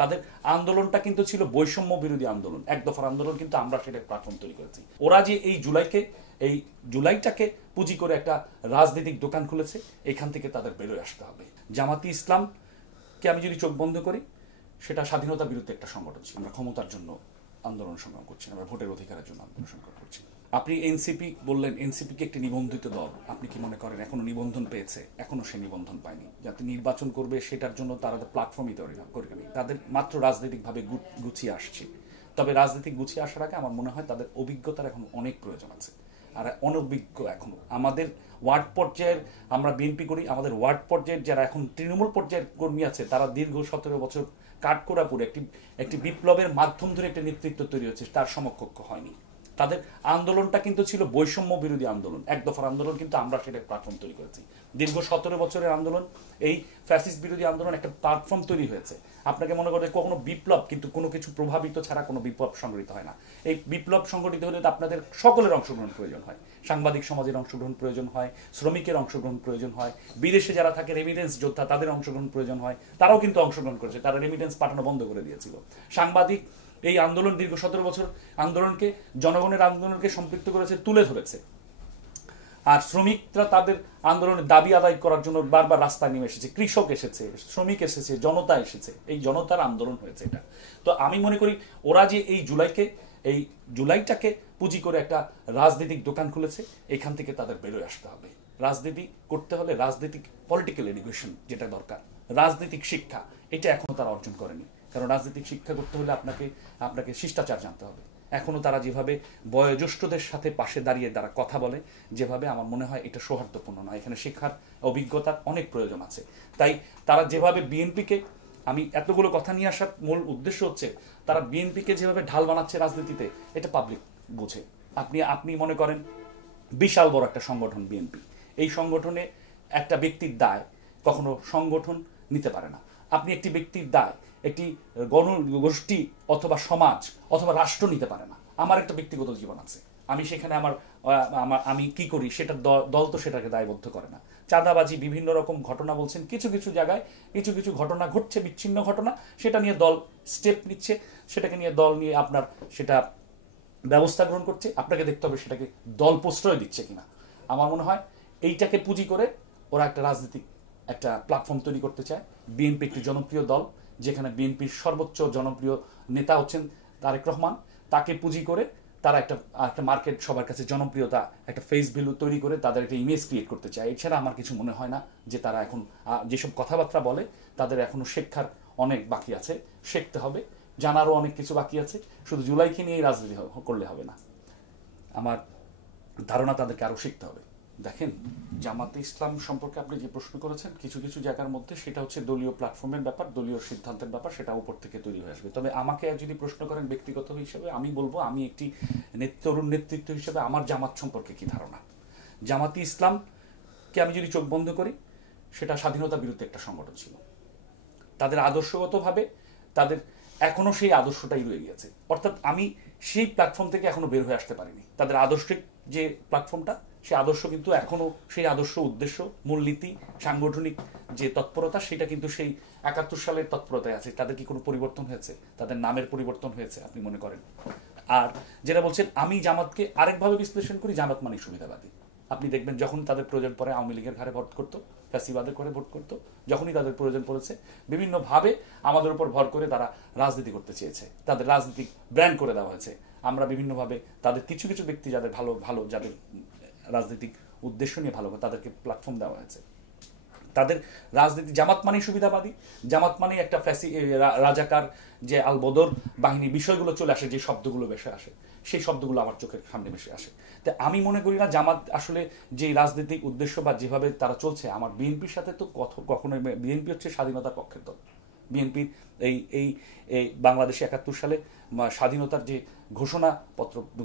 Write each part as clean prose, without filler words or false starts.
তাদের আন্দোলনটা কিন্তু ছিল বৈষম্য বিরোধী আন্দোলন, এক দফার আন্দোলন, কিন্তু আমরা সেটা প্ল্যাটফর্ম তৈরি করেছি। ওরা যে এই জুলাইটাকে পুঁজি করে একটা রাজনৈতিক দোকান খুলেছে, এখান থেকে তাদের বেরোয় আসতে হবে। জামাতি ইসলামকে আমি যদি চোখ বন্ধ করি, সেটা স্বাধীনতার বিরুদ্ধে একটা সংগঠন ছিল। আমরা ক্ষমতার জন্য আন্দোলন সংগ্রাম করছি, আমরা ভোটের অধিকারের জন্য আন্দোলন সংগ্রাম করছি। আপনি এনসিপি বললেন, এনসিপি একটি নিবন্ধিত দল, আপনি কি মনে করেন এখনো নিবন্ধন পেয়েছে? এখনো সে নিবন্ধন পায়নি। যাতে নির্বাচন করবে সেটার জন্য তারা প্ল্যাটফর্মই তৈরি করেনি। তাদের মাত্র রাজনৈতিকভাবে গুছিয়ে আসছে। তবে রাজনৈতিক গুছিয়ে আসার আগে আমার মনে হয় তাদের অভিজ্ঞতার এখন অনেক প্রয়োজন আছে। আর অনভিজ্ঞ এখনো আমাদের ওয়ার্ড পর্যায়ের, আমরা বিএনপি করি, আমাদের ওয়ার্ড পর্যায়ের যারা এখন তৃণমূল পর্যায়ের কর্মী আছে, তারা দীর্ঘ 17 বছর কাঠকোড়াপুরে একটি বিপ্লবের মাধ্যম ধরে একটি নেতৃত্ব তৈরি হচ্ছে, তার সমকক্ষ হয়নি। তাদের আন্দোলনটা কিন্তু ছিল বৈষম্য বিরোধী আন্দোলন, এক দফার আন্দোলন, কিন্তু আমরা সেটা প্ল্যাটফর্ম তৈরি করেছি। দীর্ঘ 17 বছরের আন্দোলন, এই ফ্যাসিস্ট বিরোধী আন্দোলন একটা প্ল্যাটফর্ম তৈরি হয়েছে। আপনাকে মনে করেন কখনো বিপ্লব কিন্তু কোনো কিছু প্রভাবিত ছাড়া কোনো বিপ্লব সংগঠিত হয় না। এই বিপ্লব সংগঠিত হলে আপনাদের সকলের অংশগ্রহণ প্রয়োজন হয়, সাংবাদিক সমাজের অংশগ্রহণ প্রয়োজন হয়, শ্রমিকের অংশগ্রহণ প্রয়োজন হয়, বিদেশে যারা থাকে রেমিটেন্স যোদ্ধা তাদের অংশগ্রহণ প্রয়োজন হয়। তারাও কিন্তু অংশগ্রহণ করেছে, তারা রেমিটেন্স পাঠানো বন্ধ করে দিয়েছিল। সাংবাদিক এই আন্দোলন দীর্ঘ 17 বছর আন্দোলনকে, জনগণের আন্দোলনকে সম্পৃক্ত করেছে, তুলে ধরেছে। আর শ্রমিকরা তাদের আন্দোলনের দাবি আদায় করার জন্য বারবার রাস্তায় নেমে এসেছে, কৃষক এসেছে, শ্রমিক এসেছে, জনতা এসেছে, এই জনতার আন্দোলন হয়েছে এটা। তো আমি মনে করি ওরা যে এই জুলাইটাকে পুঁজি করে একটা রাজনৈতিক দোকান খুলেছে, এখান থেকে তাদের বেরোয় আসতে হবে। রাজনীতি করতে হলে রাজনৈতিক পলিটিক্যাল এডুকেশন যেটা দরকার, রাজনৈতিক শিক্ষা, এটা এখনো তারা অর্জন করেনি। কারণ রাজনৈতিক শিক্ষা করতে হলে আপনাকে শিষ্টাচার জানতে হবে। এখনো তারা যেভাবে বয়োজ্যেষ্ঠদের সাথে পাশে দাঁড়িয়ে তারা কথা বলে, যেভাবে, আমার মনে হয় এটা সৌহার্দ্যপূর্ণ নয়। এখানে শেখার, অভিজ্ঞতার অনেক প্রয়োজন আছে। তাই তারা যেভাবে বিএনপিকে, আমি এতগুলো কথা নিয়ে আসার মূল উদ্দেশ্য হচ্ছে, তারা বিএনপিকে যেভাবে ঢাল বানাচ্ছে রাজনীতিতে, এটা পাবলিক বুঝে। আপনি মনে করেন বিশাল বড় একটা সংগঠন বিএনপি, এই সংগঠনে একটা ব্যক্তির দায় কখনো সংগঠন নিতে পারে না। আপনি একটি ব্যক্তির দায় একটি গণগোষ্ঠী অথবা সমাজ অথবা রাষ্ট্র নিতে পারে না। আমার একটা ব্যক্তিগত জীবন আছে, আমি সেখানে আমি কি করি সেটা দল তো সেটাকে দায়বদ্ধ করে না। চাঁদাবাজি, বিভিন্ন রকম ঘটনা বলছেন, কিছু কিছু জায়গায় কিছু ঘটনা ঘটছে, বিচ্ছিন্ন ঘটনা, সেটা নিয়ে দল স্টেপ নিচ্ছে, সেটাকে নিয়ে দল নিয়ে আপনার সেটা ব্যবস্থা গ্রহণ করছে। আপনাকে দেখতে হবে সেটাকে দল প্রশ্রয় দিচ্ছে কিনা। আমার মনে হয় এইটাকে পুঁজি করে ওরা একটা রাজনীতিক একটা প্ল্যাটফর্ম তৈরি করতে চায়। বিএনপি একটি জনপ্রিয় দল, যেখানে বিএনপির সর্বোচ্চ জনপ্রিয় নেতা হচ্ছেন তারেক রহমান, তাকে পুঁজি করে তারা একটা মার্কেট, সবার কাছে জনপ্রিয়তা, একটা ফেস ভ্যালু তৈরি করে তাদের একটা ইমেজ ক্রিয়েট করতে চায়। এছাড়া আমার কিছু মনে হয় না যে তারা এখন যেসব কথাবার্তা বলে, তাদের এখনো শিক্ষার অনেক বাকি আছে, শিখতে হবে, জানারও অনেক কিছু বাকি আছে। শুধু জুলাইকে নিয়েই রাজনীতি করলে হবে না, আমার ধারণা তাদেরকে আরও শিখতে হবে। দেখেন, জামাতে ইসলাম সম্পর্কে আপনি যে প্রশ্ন করেছেন, কিছু কিছু জায়গার মধ্যে সেটা হচ্ছে দলীয় প্ল্যাটফর্মের ব্যাপার, দলীয় সিদ্ধান্তের ব্যাপার, সেটা উপর থেকে তৈরি হয়ে আসবে। তবে আমাকে যদি প্রশ্ন করেন ব্যক্তিগত হিসেবে, আমি বলবো আমি একটি তরুণ নেতৃত্ব হিসেবে আমার জামাত সম্পর্কে কি ধারণা। জামাতি ইসলামকে আমি যদি চোখ বন্ধ করি, সেটা স্বাধীনতার বিরুদ্ধে একটা সংগঠন ছিল। তাদের আদর্শগতভাবে তাদের এখনো সেই আদর্শটাই রয়ে গিয়েছে। অর্থাৎ আমি সেই প্ল্যাটফর্ম থেকে এখনো বের হয়ে আসতে পারিনি। তাদের আদর্শিক যে প্ল্যাটফর্মটা, সেই আদর্শ কিন্তু এখনো সেই আদর্শ, উদ্দেশ্য, মূলনীতি, সাংগঠনিক যে তৎপরতা, সেটা কিন্তু সেই 71 সালের তৎপরতায় আছে। তাদের কি কোনো পরিবর্তন হয়েছে? তাদের নামের পরিবর্তন হয়েছে আপনি মনে করেন? আর যেটা বলছেন, আমি জামাতকে আরেকভাবে বিশ্লেষণ করি, জামাত মানে সুবিধাবাদী। আপনি দেখবেন যখন তাদের প্রয়োজন পড়ে আওয়ামী লীগের ঘাড়ে ভোট করতো, ফ্যাসিবাদের করে ভোট করতো, যখনই তাদের প্রয়োজন পড়েছে বিভিন্নভাবে আমাদের উপর ভর করে তারা রাজনীতি করতে চেয়েছে। তাদের রাজনীতিক ব্র্যান্ড করে দেওয়া হয়েছে। আমরা বিভিন্নভাবে তাদের কিছু কিছু ব্যক্তি যাদের ভালো যাদের রাজনৈতিক উদ্দেশ্য নিয়ে ভালো, তাদেরকে প্ল্যাটফর্ম দেওয়া হয়েছে। তাদের রাজনীতি, জামাত মানেই সুবিধাবাদী, জামাত মানেই একটা রাজাকার, যে আলবদর বাহিনী বিষয়গুলো চলে আসে, যে শব্দগুলো ভেসে আসে, সেই শব্দগুলো আমার চোখের সামনে ভেসে আসে। তো আমি মনে করি না জামাত আসলে যে রাজনৈতিক উদ্দেশ্য বা যেভাবে তারা চলছে, আমার বিএনপির সাথে তো কখনোই, বিএনপি হচ্ছে স্বাধীনতার পক্ষের দল। বিএনপির এই বাংলাদেশে 71 সালে স্বাধীনতার যে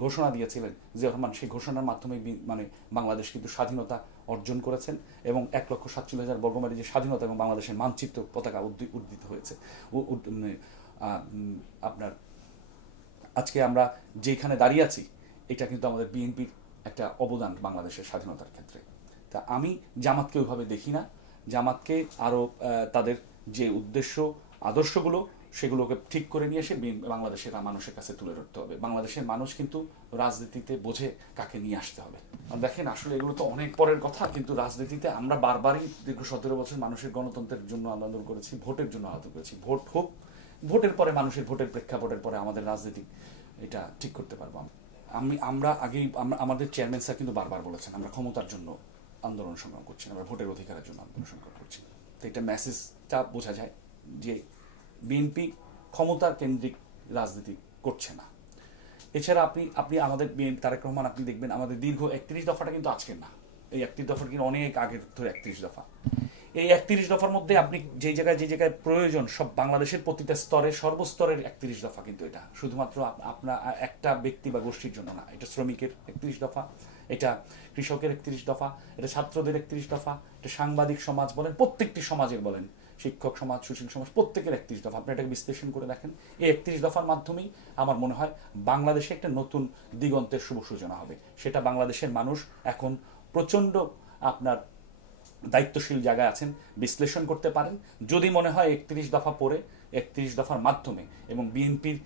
ঘোষণা দিয়েছিলেন জিয়াউর রহমান, সেই ঘোষণার মাধ্যমে মানে বাংলাদেশ কিন্তু স্বাধীনতা অর্জন করেছেন, এবং 1,47,000 বর্গমাইল যে স্বাধীনতা এবং বাংলাদেশের মানচিত্র পতাকা উদ্দিত হয়েছে। আপনার আজকে আমরা যেখানে দাঁড়িয়ে আছি, এটা কিন্তু আমাদের বিএনপির একটা অবদান বাংলাদেশের স্বাধীনতার ক্ষেত্রে। তা আমি জামাতকে ওইভাবে দেখি না। জামাতকে আরও তাদের যে উদ্দেশ্য, আদর্শগুলো সেগুলোকে ঠিক করে নিয়ে এসে বাংলাদেশের মানুষের কাছে তুলে ধরতে হবে। বাংলাদেশের মানুষ কিন্তু রাজনীতিতে বোঝে কাকে নিয়ে আসতে হবে। দেখেন আসলে এগুলো তো অনেক পরের কথা, কিন্তু রাজনীতিতে আমরা বারবারই দীর্ঘ 17 বছর মানুষের গণতন্ত্রের জন্য আন্দোলন করেছি, ভোটের জন্য আন্দোলন করেছি। ভোট হোক, ভোটের পরে মানুষের ভোটের প্রেক্ষাপটের পরে আমাদের রাজনীতি এটা ঠিক করতে পারবো। আমরা আগেই আমাদের চেয়ারম্যান স্যার কিন্তু বারবার বলেছেন আমরা ক্ষমতার জন্য আন্দোলন সংগ্রাম করছি, আমরা ভোটের অধিকারের জন্য আন্দোলন সংগ্রাম করছি। তো এটা মেসেজটা বোঝা যায় যে বিএনপি ক্ষমতার কেন্দ্রিক রাজনীতি করছে না। এছাড়া আপনি আমাদের তারেক রহমান আপনি দেখবেন আমাদের দীর্ঘ 31 দফাটা কিন্তু আজকের না, এই 31 দফার কিন্তু অনেক আগের ধরে 31 দফা। এই 31 দফার মধ্যে আপনি যে জায়গায় প্রয়োজন সব বাংলাদেশের প্রতিটা স্তরে সর্বস্তরের 31 দফা, কিন্তু এটা শুধুমাত্র আপনার একটা ব্যক্তি বা গোষ্ঠীর জন্য না। এটা শ্রমিকের 31 দফা, এটা কৃষকের 31 দফা, এটা ছাত্রদের 31 দফা, এটা সাংবাদিক সমাজ বলেন, প্রত্যেকটি সমাজের বলেন, শিক্ষক সমাজ, সুশীল সমাজ, প্রত্যেকের 31 দফা। আপনি এটাকে বিশ্লেষণ করে দেখেন, এই 31 দফার মাধ্যমেই আমার মনে হয় বাংলাদেশে একটা নতুন দিগন্তের শুভ সূচনা হবে। সেটা বাংলাদেশের মানুষ এখন প্রচণ্ড আপনার দায়িত্বশীল জায়গায় আছেন, বিশ্লেষণ করতে পারেন। যদি মনে হয় 31 দফা পড়ে 31 দফার মাধ্যমে এবং বিএনপির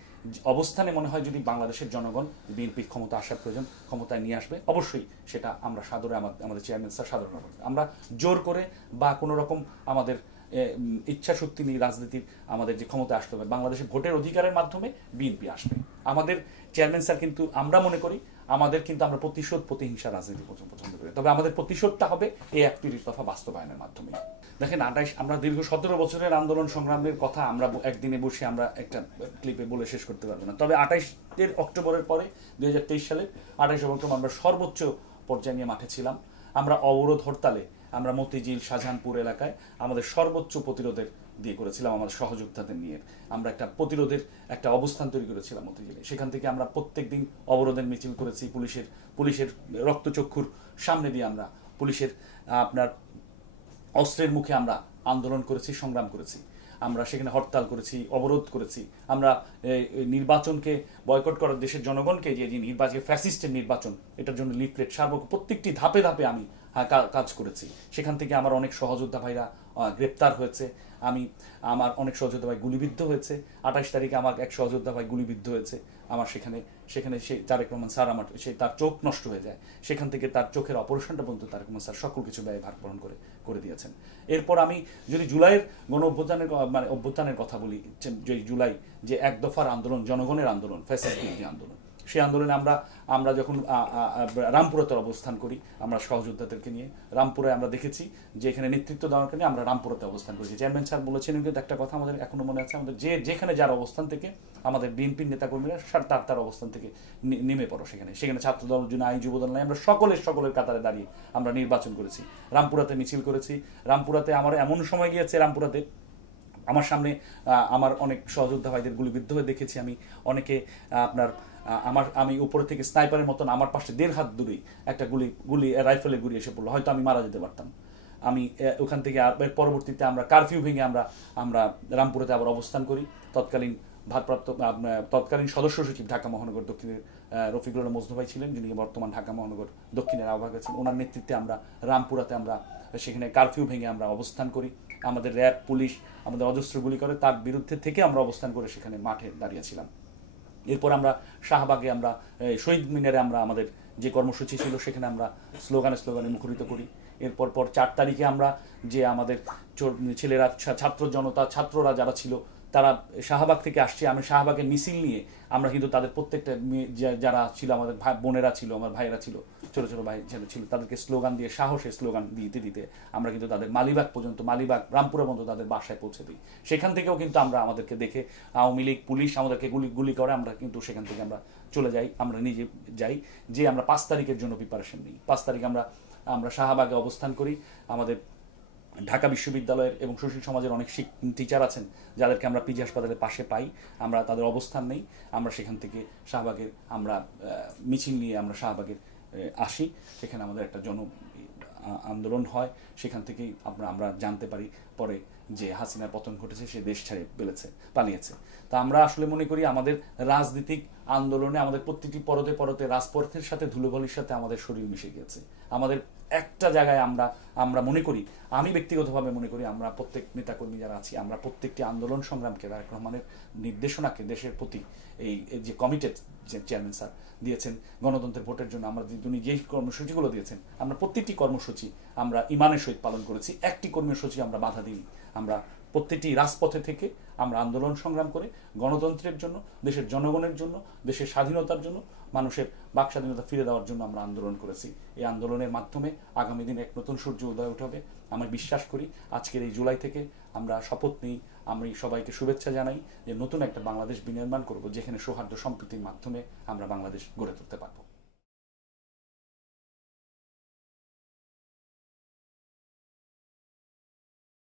অবস্থানে মনে হয় যদি বাংলাদেশের জনগণ বিএনপির ক্ষমতা আসার প্রয়োজন, ক্ষমতায় নিয়ে আসবে, অবশ্যই সেটা আমরা সাদরে আমাদের চেয়ারম্যান স্যার সাদরে আমরা জোর করে বা কোনো রকম আমাদের ইচ্ছা শক্তি নিয়ে রাজনীতির আমাদের যে ক্ষমতা আসতে হবে, বাংলাদেশে ভোটের অধিকারের মাধ্যমে বিএনপি আসবে। আমাদের চেয়ারম্যান স্যার কিন্তু আমরা মনে করি আমাদের কিন্তু আমরা প্রতিহিংসা রাজনীতি পছন্দ করি, তবে আমাদের প্রতিশোধটা হবে এই 31 দফা বাস্তবায়নের মাধ্যমে। দেখেন আমরা দীর্ঘ 17 বছরের আন্দোলন সংগ্রামের কথা আমরা একদিনে বসে আমরা একটা ক্লিপে বলে শেষ করতে পারবো না। তবে 28 অক্টোবরের পরে 2023 সালের 28 অক্টোবর আমরা সর্বোচ্চ পর্যায়ে নিয়ে মাঠে ছিলাম। আমরা অবরোধ হরতালে আমরা মতিঝিল, শাহজাহানপুর এলাকায় আমাদের সর্বোচ্চ প্রতিরোধের দিয়ে করেছিলাম, আমাদের সহযোদ্ধাদের নিয়ে আমরা একটা প্রতিরোধের একটা অবস্থান তৈরি করেছিলাম মতিঝিলে। সেখান থেকে আমরা প্রত্যেক দিন অবরোধের মিছিল করেছি, পুলিশের রক্তচক্ষুর সামনে দিয়ে আমরা পুলিশের আপনার অস্ত্রের মুখে আমরা আন্দোলন করেছি, সংগ্রাম করেছি। আমরা সেখানে হরতাল করেছি, অবরোধ করেছি। আমরা নির্বাচনকে বয়কট করার, দেশের জনগণকে যে নির্বাচন ফ্যাসিস্টের নির্বাচন, এটার জন্য লিফলেট প্রত্যেকটি ধাপে ধাপে আমি কাজ করেছি। সেখান থেকে আমার অনেক সহযোদ্ধা ভাইরা গ্রেপ্তার হয়েছে, আমার অনেক সহযোদ্ধা ভাই গুলিবিদ্ধ হয়েছে। 28 তারিখে আমার এক সহযোদ্ধা ভাই গুলিবিদ্ধ হয়েছে। আমার সেখানে সে তারেক রহমান স্যার তার চোখ নষ্ট হয়ে যায়, সেখান থেকে তার চোখের অপারেশনটা পর্যন্ত তারেক রহমান স্যার সকল কিছু ব্যয়ভার বহন করে দিয়েছেন। এরপর আমি যদি জুলাইয়ের অভ্যুত্থানের কথা বলি, যে জুলাই যে এক দফার আন্দোলন, জনগণের আন্দোলন, ফ্যাসিস্ট বিরোধী আন্দোলন, সেই আন্দোলনে আমরা যখন রামপুরাতে অবস্থান করি আমরা সহযোদ্ধাদেরকে নিয়ে, রামপুরে আমরা দেখেছি যে এখানে নেতৃত্ব দেওয়ার জন্য আমরা রামপুরাতে অবস্থান করেছি। চেয়ারম্যান স্যার বলেছেন কিন্তু একটা কথা আমাদের এখনো মনে আছে, আমাদের যেখানে যার অবস্থান থেকে আমাদের বিএনপির নেতাকর্মীরা তার অবস্থান থেকে নেমে পড়ো, সেখানে ছাত্রদল, জুনাই, যুবদল নাই, আমরা সকলের কাতারে দাঁড়িয়ে আমরা নির্বাচন করেছি, রামপুরাতে মিছিল করেছি। রামপুরাতে আমার এমন সময় গিয়েছে, রামপুরাতে আমার সামনে আমার অনেক সহযোদ্ধা ভাইদের গুলিবিদ্ধ হয়ে দেখেছি আমি। অনেকে আমি উপরে থেকে স্নাইপারের মতন আমার পাশে 1.5 হাত দূরেই একটা রাইফেলের গুলি এসে পড়লো, হয়তো আমি মারা যেতে পারতাম। আমি ওখান থেকে পরবর্তীতে আমরা কারফিউ ভেঙে আমরা রামপুরাতে আবার অবস্থান করি। তৎকালীন সদস্য সচিব ঢাকা মহানগর দক্ষিণের রফিকুল মজনু ভাই ছিলেন, যিনি বর্তমান ঢাকা মহানগর দক্ষিণের আহ্বায়ক আছেন। ওনার নেতৃত্বে আমরা রামপুরাতে সেখানে কারফিউ ভেঙে আমরা অবস্থান করি। আমাদের র্যাব, পুলিশ আমাদের অজস্র গুলি করে, তার বিরুদ্ধে থেকে আমরা অবস্থান করে সেখানে মাঠে দাঁড়িয়েছিলাম। এরপর আমরা শাহবাগে, আমরা শহীদ মিনারে আমাদের যে কর্মসূচি ছিল সেখানে আমরা স্লোগানে মুখরিত করি। এরপর 4 তারিখে আমরা যে আমাদের ছেলেরা, ছাত্ররা যারা ছিল তারা শাহবাগ থেকে আসছে, আমি শাহবাগের মিছিল নিয়ে আমরা কিন্তু তাদের প্রত্যেকটা যারা ছিল আমাদের বোনেরা ছিল, আমার ভাইয়েরা ছিল, ছোটো ছোটো ভাই ছিল, তাদেরকে স্লোগান দিয়ে, সাহসের স্লোগান দিতে আমরা কিন্তু তাদের মালিবাগ রামপুরা পর্যন্ত তাদের বাসায় পৌঁছে দিই। সেখান থেকেও কিন্তু আমাদেরকে দেখে আওয়ামী লীগ, পুলিশ আমাদেরকে গুলি করে, আমরা কিন্তু সেখান থেকে আমরা চলে যাই, আমরা নিজে যাই, যে আমরা 5 তারিখের জন্য প্রিপারেশন নিই। 5 তারিখ আমরা শাহবাগে অবস্থান করি। আমাদের ঢাকা বিশ্ববিদ্যালয়ের এবং সুশীল সমাজের অনেক টিচার আছেন যাদেরকে আমরা পিজি হাসপাতালের পাশে পাই, আমরা তাদের অবস্থান নেই। আমরা সেখান থেকে শাহবাগের আমরা মিছিল নিয়ে আমরা শাহবাগের আসি, সেখানে আমাদের একটা আন্দোলন হয়। সেখান থেকেই আমরা জানতে পারি পরে যে হাসিনার পতন ঘটেছে, সে দেশ ছেড়ে পালিয়েছে। তা আমরা আসলে মনে করি আমাদের রাজনীতিক আন্দোলনে আমাদের প্রতিটি পরতে পরতে রাজপথের সাথে ধুলোবালির সাথে আমাদের শরীর মিশে গিয়েছে। আমাদের একটা জায়গায় আমরা মনে করি, আমি ব্যক্তিগতভাবে মনে করি, আমরা প্রত্যেক নেতাকর্মী যারা আছি, আমরা প্রত্যেকটি আন্দোলন সংগ্রামকে তারেক রহমানের নির্দেশনাকে দেশের প্রতি এই যে কমিটেড যে চেয়ারম্যান স্যার দিয়েছেন গণতন্ত্রের ভোটের জন্য, আমরা তিনি যেই কর্মসূচিগুলো দিয়েছেন, আমরা প্রত্যেকটি কর্মসূচি আমরা ইমানের সহিত পালন করেছি। একটি কর্মসূচি আমরা বাধা দিইনি। আমরা প্রত্যেকটি রাজপথে থেকে আমরা আন্দোলন সংগ্রাম করে গণতন্ত্রের জন্য, দেশের জনগণের জন্য, দেশের স্বাধীনতার জন্য, মানুষের বাক স্বাধীনতা ফিরে দেওয়ার জন্য আমরা আন্দোলন করেছি। এই আন্দোলনের মাধ্যমে আগামী দিনে এক নতুন সূর্য উদয় হবে। আমি বিশ্বাস করি আজকের এই জুলাই থেকে আমরা শপথ নিই, আমি সবাইকে শুভেচ্ছা জানাই যে নতুন একটা বাংলাদেশ বিনির্মাণ করব, যেখানে সৌহার্দ্য সম্প্রীতির মাধ্যমে আমরা বাংলাদেশ গড়ে তুলতে পারবো।